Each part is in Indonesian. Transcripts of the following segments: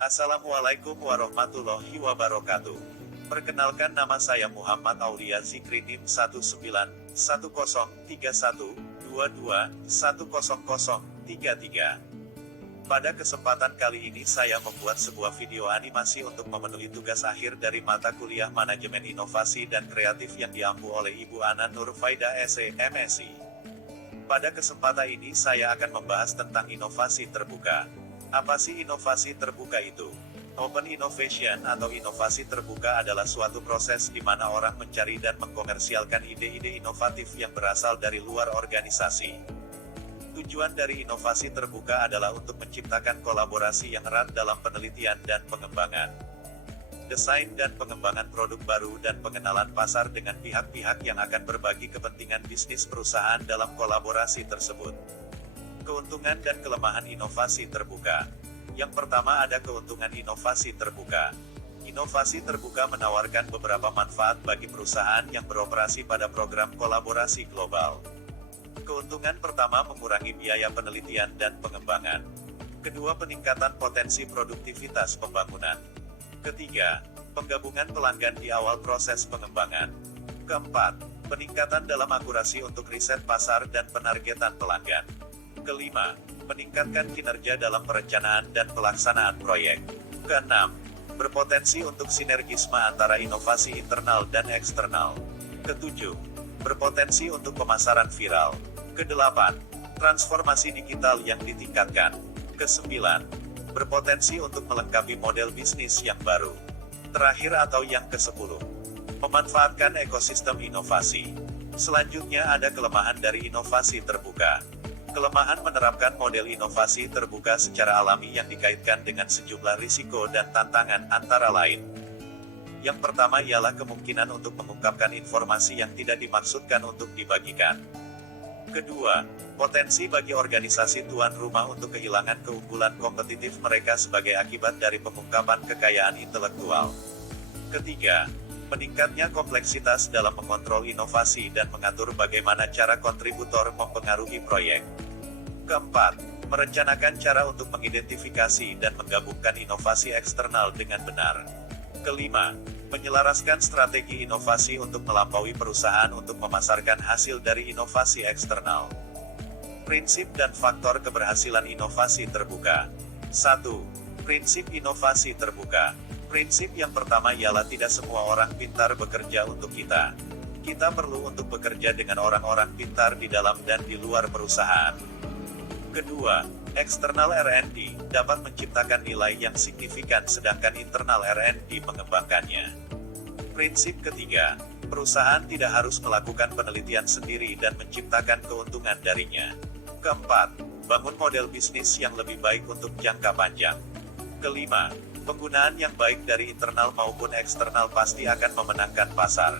Assalamualaikum warahmatullahi wabarakatuh. Perkenalkan, nama saya Muhammad Aulia Zikri, NIM 19103122100033. Pada kesempatan kali ini saya membuat sebuah video animasi untuk memenuhi tugas akhir dari mata kuliah Manajemen Inovasi dan Kreatif yang diampu oleh Ibu Ana Nurfaida SE, MSI. Pada kesempatan ini saya akan membahas tentang inovasi terbuka. Apa sih inovasi terbuka itu? Open innovation atau inovasi terbuka adalah suatu proses di mana orang mencari dan mengkomersialkan ide-ide inovatif yang berasal dari luar organisasi. Tujuan dari inovasi terbuka adalah untuk menciptakan kolaborasi yang erat dalam penelitian dan pengembangan, desain dan pengembangan produk baru, dan pengenalan pasar dengan pihak-pihak yang akan berbagi kepentingan bisnis perusahaan dalam kolaborasi tersebut. Keuntungan dan kelemahan inovasi terbuka. Yang pertama, ada keuntungan inovasi terbuka. Inovasi terbuka menawarkan beberapa manfaat bagi perusahaan yang beroperasi pada program kolaborasi global. Keuntungan pertama, mengurangi biaya penelitian dan pengembangan. Kedua, peningkatan potensi produktivitas pembangunan. Ketiga, penggabungan pelanggan di awal proses pengembangan. Keempat, peningkatan dalam akurasi untuk riset pasar dan penargetan pelanggan. Kelima, meningkatkan kinerja dalam perencanaan dan pelaksanaan proyek. Keenam, berpotensi untuk sinergisme antara inovasi internal dan eksternal. Ketujuh, berpotensi untuk pemasaran viral. Kedelapan, transformasi digital yang ditingkatkan. Kesembilan, berpotensi untuk melengkapi model bisnis yang baru. Terakhir atau yang ke-10, memanfaatkan ekosistem inovasi. Selanjutnya ada kelemahan dari inovasi terbuka. Kelemahan menerapkan model inovasi terbuka secara alami yang dikaitkan dengan sejumlah risiko dan tantangan, antara lain. Yang pertama ialah kemungkinan untuk mengungkapkan informasi yang tidak dimaksudkan untuk dibagikan. Kedua, potensi bagi organisasi tuan rumah untuk kehilangan keunggulan kompetitif mereka sebagai akibat dari pengungkapan kekayaan intelektual. Ketiga, meningkatnya kompleksitas dalam mengontrol inovasi dan mengatur bagaimana cara kontributor mempengaruhi proyek. Keempat, merencanakan cara untuk mengidentifikasi dan menggabungkan inovasi eksternal dengan benar. Kelima, menyelaraskan strategi inovasi untuk melampaui perusahaan untuk memasarkan hasil dari inovasi eksternal. Prinsip dan faktor keberhasilan inovasi terbuka. 1. Prinsip inovasi terbuka. Prinsip yang pertama ialah tidak semua orang pintar bekerja untuk kita. Kita perlu untuk bekerja dengan orang-orang pintar di dalam dan di luar perusahaan. Kedua, eksternal R&D dapat menciptakan nilai yang signifikan sedangkan internal R&D mengembangkannya. Prinsip ketiga, perusahaan tidak harus melakukan penelitian sendiri dan menciptakan keuntungan darinya. Keempat, bangun model bisnis yang lebih baik untuk jangka panjang. Kelima, penggunaan yang baik dari internal maupun eksternal pasti akan memenangkan pasar.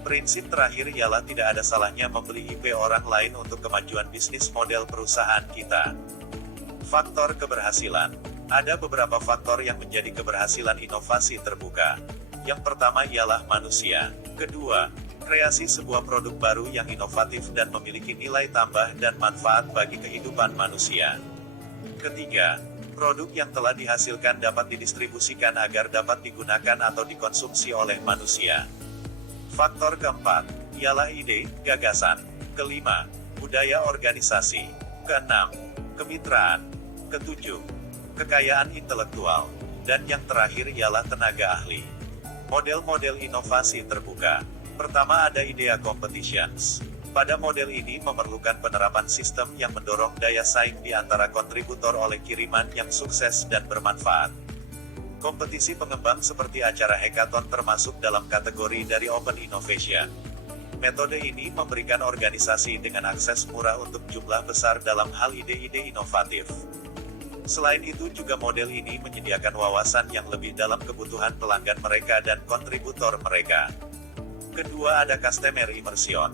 Prinsip terakhir ialah tidak ada salahnya membeli IP orang lain untuk kemajuan bisnis model perusahaan kita. Faktor keberhasilan. Ada beberapa faktor yang menjadi keberhasilan inovasi terbuka. Yang pertama ialah manusia. Kedua, kreasi sebuah produk baru yang inovatif dan memiliki nilai tambah dan manfaat bagi kehidupan manusia. Ketiga, produk yang telah dihasilkan dapat didistribusikan agar dapat digunakan atau dikonsumsi oleh manusia. Faktor keempat, ialah ide, gagasan. Kelima, budaya organisasi. Keenam, kemitraan. Ketujuh, kekayaan intelektual. Dan yang terakhir ialah tenaga ahli. Model-model inovasi terbuka. Pertama ada idea competitions. Pada model ini memerlukan penerapan sistem yang mendorong daya saing di antara kontributor oleh kiriman yang sukses dan bermanfaat. Kompetisi pengembang seperti acara hackathon termasuk dalam kategori dari open innovation. Metode ini memberikan organisasi dengan akses murah untuk jumlah besar dalam hal ide-ide inovatif. Selain itu juga model ini menyediakan wawasan yang lebih dalam kebutuhan pelanggan mereka dan kontributor mereka. Kedua ada customer immersion.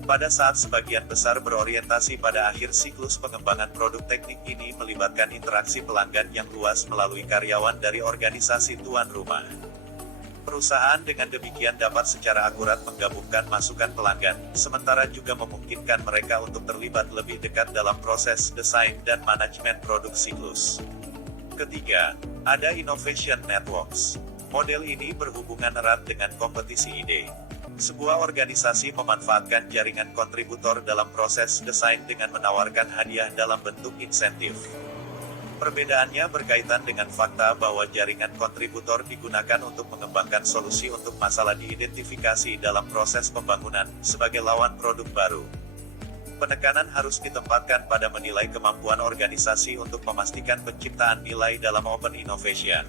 Pada saat sebagian besar berorientasi pada akhir siklus pengembangan produk, teknik ini melibatkan interaksi pelanggan yang luas melalui karyawan dari organisasi tuan rumah. Perusahaan dengan demikian dapat secara akurat menggabungkan masukan pelanggan, sementara juga memungkinkan mereka untuk terlibat lebih dekat dalam proses desain dan manajemen produk siklus. Ketiga, Ada Innovation Networks. Model ini berhubungan erat dengan kompetisi ide. Sebuah organisasi memanfaatkan jaringan kontributor dalam proses desain dengan menawarkan hadiah dalam bentuk insentif. Perbedaannya berkaitan dengan fakta bahwa jaringan kontributor digunakan untuk mengembangkan solusi untuk masalah diidentifikasi dalam proses pembangunan, sebagai lawan produk baru. Penekanan harus ditempatkan pada menilai kemampuan organisasi untuk memastikan penciptaan nilai dalam open innovation.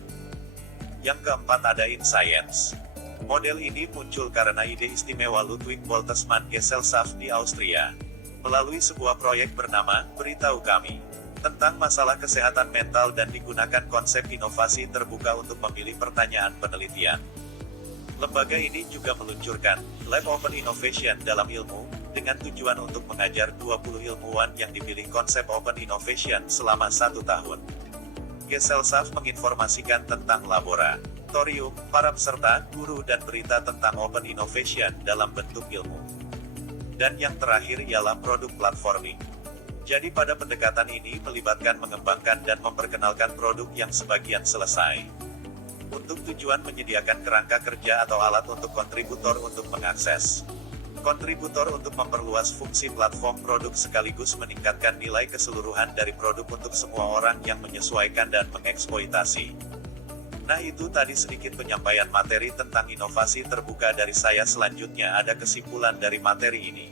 Yang keempat ada InScience. Model ini muncul karena ide istimewa Ludwig Boltzmann Gesellschaft di Austria. Melalui sebuah proyek bernama Beritahu Kami tentang masalah kesehatan mental dan digunakan konsep inovasi terbuka untuk memilih pertanyaan penelitian. Lembaga ini juga meluncurkan Lab Open Innovation dalam ilmu, dengan tujuan untuk mengajar 20 ilmuwan yang dipilih konsep Open Innovation selama 1 tahun. Gesellschaft menginformasikan tentang laboratorium, para peserta, guru dan berita tentang Open Innovation dalam bentuk ilmu. Dan yang terakhir ialah produk platforming. Jadi pada pendekatan ini melibatkan mengembangkan dan memperkenalkan produk yang sebagian selesai. Untuk tujuan menyediakan kerangka kerja atau alat untuk kontributor untuk mengakses. Kontributor untuk memperluas fungsi platform produk sekaligus meningkatkan nilai keseluruhan dari produk untuk semua orang yang menyesuaikan dan mengeksploitasi. Nah itu tadi sedikit penyampaian materi tentang inovasi terbuka dari saya. Selanjutnya ada kesimpulan dari materi ini.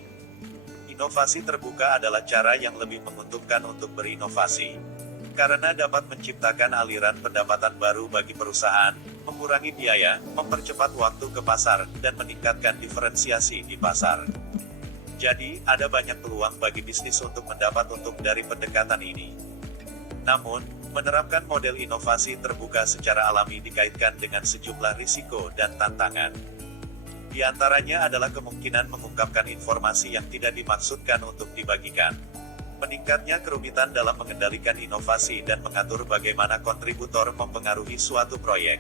Inovasi terbuka adalah cara yang lebih menguntungkan untuk berinovasi. Karena dapat menciptakan aliran pendapatan baru bagi perusahaan, mengurangi biaya, mempercepat waktu ke pasar, dan meningkatkan diferensiasi di pasar. Jadi, ada banyak peluang bagi bisnis untuk mendapat untung dari pendekatan ini. Namun, menerapkan model inovasi terbuka secara alami dikaitkan dengan sejumlah risiko dan tantangan. Di antaranya adalah kemungkinan mengungkapkan informasi yang tidak dimaksudkan untuk dibagikan. Meningkatnya kerumitan dalam mengendalikan inovasi dan mengatur bagaimana kontributor mempengaruhi suatu proyek.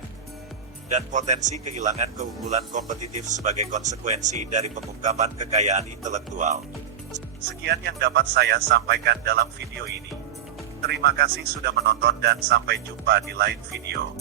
Dan potensi kehilangan keunggulan kompetitif sebagai konsekuensi dari pengungkapan kekayaan intelektual. Sekian yang dapat saya sampaikan dalam video ini. Terima kasih sudah menonton dan sampai jumpa di lain video.